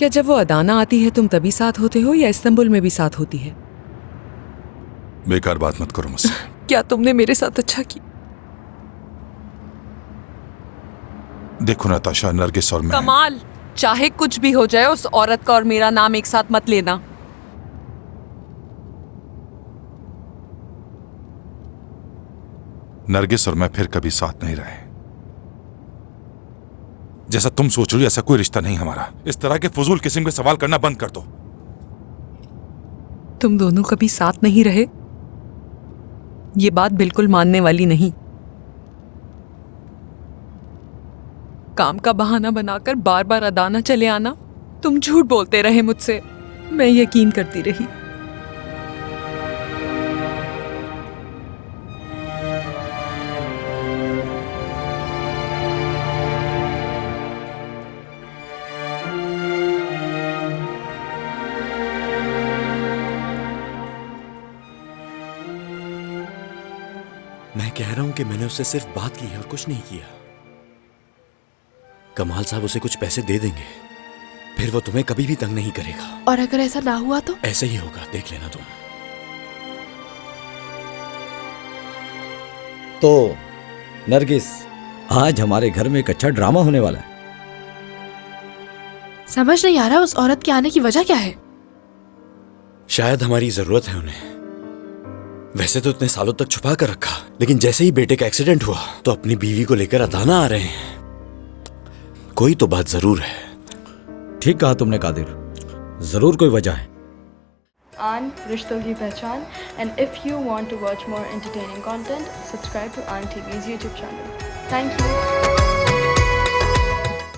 क्या जब वो अदाना आती है तुम तभी साथ होते हो या इस्तांबुल में भी साथ होती है? बेकार बात मत करो मुझसे। क्या तुमने मेरे साथ अच्छा किया? देखो नताशा, नरगिस और मैं। कमाल, चाहे कुछ भी हो जाए उस औरत का और मेरा नाम एक साथ मत लेना। नरगिस और मैं फिर कभी साथ नहीं रहे। जैसा तुम सोच रही हो ऐसा कोई रिश्ता नहीं हमारा। इस तरह के फजूल किस्म के सवाल करना बंद कर दो। तुम दोनों कभी साथ नहीं रहे, ये बात बिल्कुल मानने वाली नहीं। काम का बहाना बनाकर बार बार अदाना चले आना। तुम झूठ बोलते रहे मुझसे, मैं यकीन करती रही। मैं कह रहा हूं कि मैंने उससे सिर्फ बात की है और कुछ नहीं किया। कमाल साहब उसे कुछ पैसे दे देंगे, फिर वो तुम्हें कभी भी तंग नहीं करेगा। और अगर ऐसा ना हुआ तो? ऐसे ही होगा, देख लेना तुम। तो नरगिस, आज हमारे घर में एक अच्छा ड्रामा होने वाला है। समझ नहीं आ रहा उस औरत के आने की वजह क्या है। शायद हमारी जरूरत है उन्हें। वैसे तो इतने सालों तक छुपा कर रखा, लेकिन जैसे ही बेटे का एक्सीडेंट हुआ तो अपनी बीवी को लेकर अदाना आ रहे हैं। कोई तो बात जरूर है। ठीक कहा तुमने कादिर, जरूर कोई वजह है। आन रिश्तों की पहचान, and if you want to watch more entertaining content, subscribe to Aan TV's YouTube channel. Thank you.